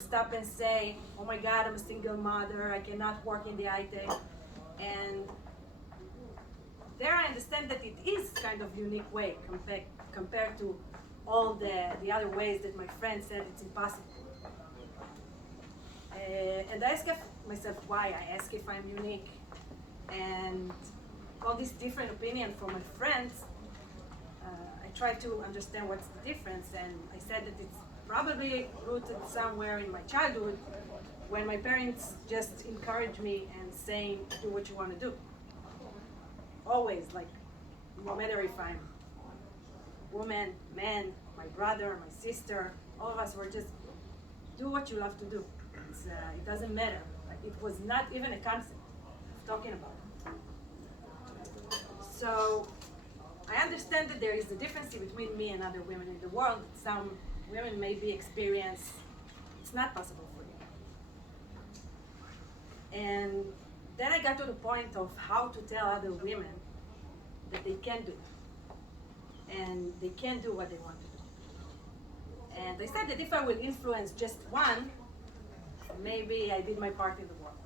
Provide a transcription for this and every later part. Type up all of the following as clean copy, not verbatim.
stop and say, oh my God, I'm a single mother, I cannot work in the high-tech. And there I understand that it is kind of unique way compared to all the other ways that my friends said it's impossible. And I ask myself why. I ask if I'm unique. And all these different opinions from my friends, I try to understand what's the difference. And I said that it's probably rooted somewhere in my childhood when my parents just encouraged me and saying, do what you want to do. Always, like, no matter if I'm woman, man, my brother, my sister, all of us were just, do what you love to do. It doesn't matter. Like, it was not even a concept of talking about it. So I understand that there is a difference between me and other women in the world. Some women maybe experience it's not possible for you. And then I got to the point of how to tell other women that they can do it. And they can do what they want to do. And I said that if I will influence just one, maybe I did my part in the world.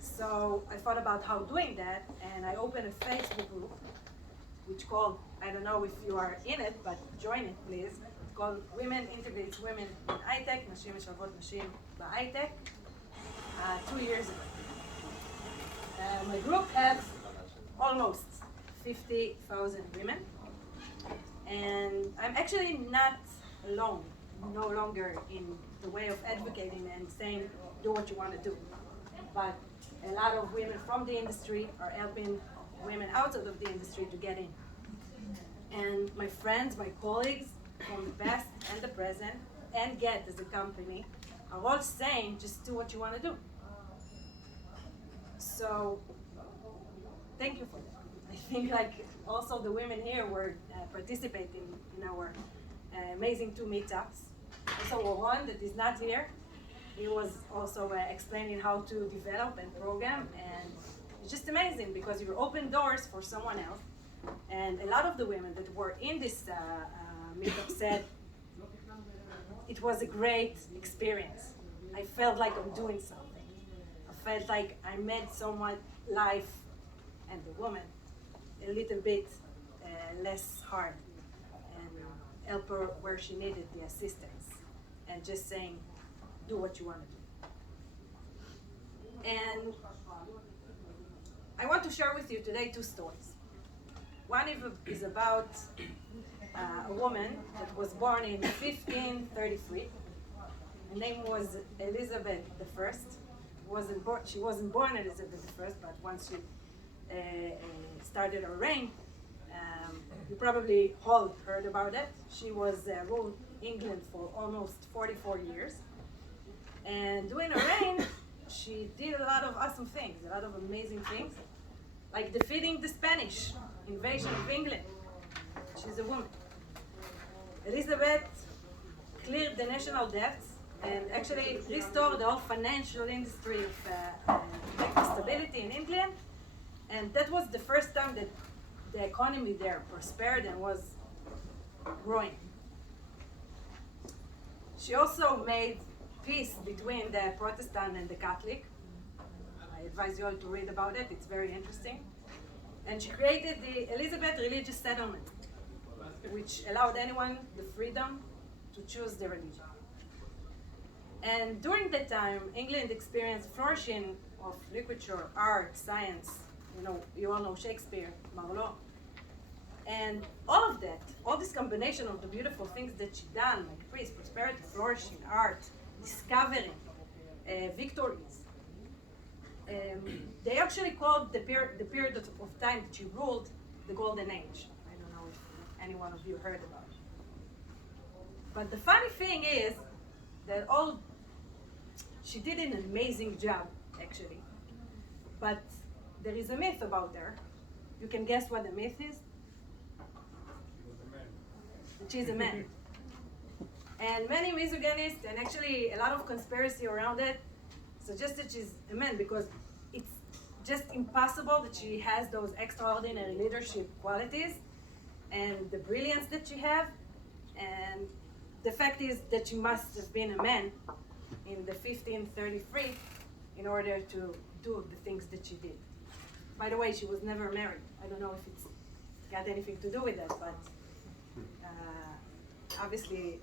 So I thought about how doing that, and I opened a Facebook group, which called, I don't know if you are in it, but join it please. It's called Women Integrates Women in High-Tech, נשים, משלבות, נשים בהייטק, 2 years ago. My group has almost 50,000 women, and I'm actually not alone, no longer in the way of advocating and saying, do what you want to do. But a lot of women from the industry are helping women outside of the industry to get in. And my friends, my colleagues from the past and the present, and Get as a company, are all saying, just do what you want to do. So, thank you for that. I think like also the women here were participating in our amazing 2 meetups. Also one that is not here, he was also explaining how to develop and program, and it's just amazing because you open doors for someone else. And a lot of the women that were in this meetup said it was a great experience. I felt like I'm doing something. I felt like I made someone's life and the woman a little bit less hard and help her where she needed the assistance, and just saying, do what you want to do. And I want to share with you today 2 stories. One is about a woman that was born in 1533. Her name was Elizabeth I. She wasn't born Elizabeth I, but once she started her reign, you probably all heard about it. She was ruled England for almost 44 years. And during her reign, she did a lot of awesome things, a lot of amazing things, like defeating the Spanish invasion of England. She's a woman. Elizabeth cleared the national debts and actually restored the whole financial industry of stability in England. And that was the first time that the economy there prospered and was growing. She also made peace between the Protestant and the Catholic. I advise you all to read about it, it's very interesting. And she created the Elizabeth Religious Settlement, which allowed anyone the freedom to choose their religion. And during that time, England experienced flourishing of literature, art, science. You know, you all know Shakespeare, Marlowe. And all of that, all this combination of the beautiful things that she done, like peace, prosperity, flourishing, art, discovering, victories. They actually called the period of time that she ruled the Golden Age. I don't know if any one of you heard about it. But the funny thing is that she did an amazing job, actually. But there is a myth about her. You can guess what the myth is? That she's a man. And many misogynists, and actually a lot of conspiracy around it, suggest that she's a man because it's just impossible that she has those extraordinary leadership qualities and the brilliance that she has. And the fact is that she must have been a man in the 1533 in order to do the things that she did. By the way, she was never married. I don't know if it's got anything to do with that, but obviously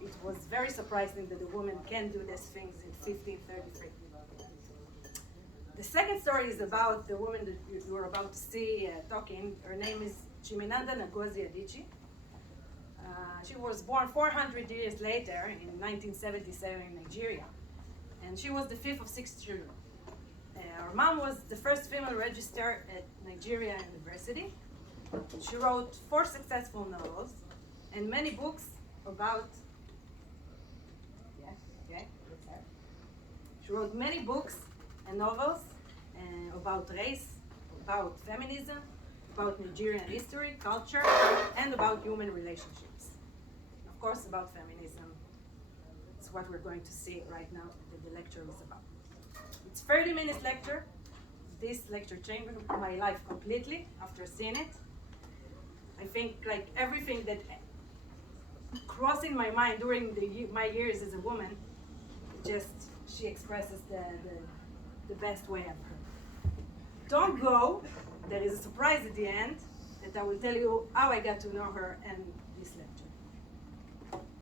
it was very surprising that a woman can do these things in 1533. The second story is about the woman that you are about to see talking. Her name is Chiminanda Ngozi Adichie. She was born 400 years later in 1977 in Nigeria, and she was the fifth of 6 children. Her mom was the first female registrar at Nigeria University. She wrote 4 successful novels and many books about, she wrote many books and novels about race, about feminism, about Nigerian history, culture, and about human relationships. Of course, about feminism. It's what we're going to see right now that the lecture is about. It's 30 minutes lecture. This lecture changed my life completely after seeing it. I think like everything that crossed in my mind during my years as a woman, she expresses the best way I've heard. Don't go. There is a surprise at the end that I will tell you how I got to know her and this lecture.